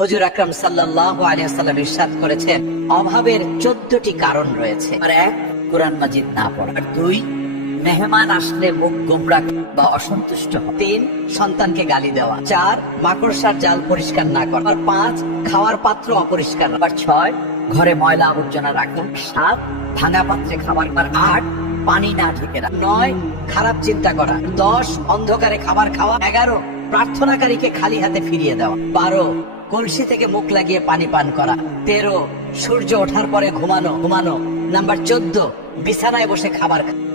হুজুর আকরাম সাল্লাল্লাহু আলাইহি ওয়াসাল্লাম ইরশাদ করেছেন, অভাবের 14টি কারণ রয়েছে। আর 1, কুরআন মাজিদ না পড়া। আর 2, মেহমান আসলে মুখ গোমড়া বা অসন্তুষ্ট হওয়া। 3, সন্তানকে গালি দেওয়া। 4, মাকড়সার জাল পরিষ্কার না করা। আর 5, খাওয়ার পাত্র অপরিষ্কার। আর 6, ঘরে ময়লা আবর্জনা রাখা। 7, ভাঙা পাত্রে খাবার। আর 8, পানি না ঢেকে রাখা। 9, খারাপ চিন্তা করা। 10, অন্ধকারে খাবার খাওয়া। 11, প্রার্থনাকারীকে খালি হাতে ফিরিয়ে দেওয়া। 12, কলসি থেকে মুখ লাগিয়ে পানি পান করা। 13, সূর্য ওঠার পরে ঘুমানো। নাম্বার 14, বিছানায় বসে খাবার খাওয়া।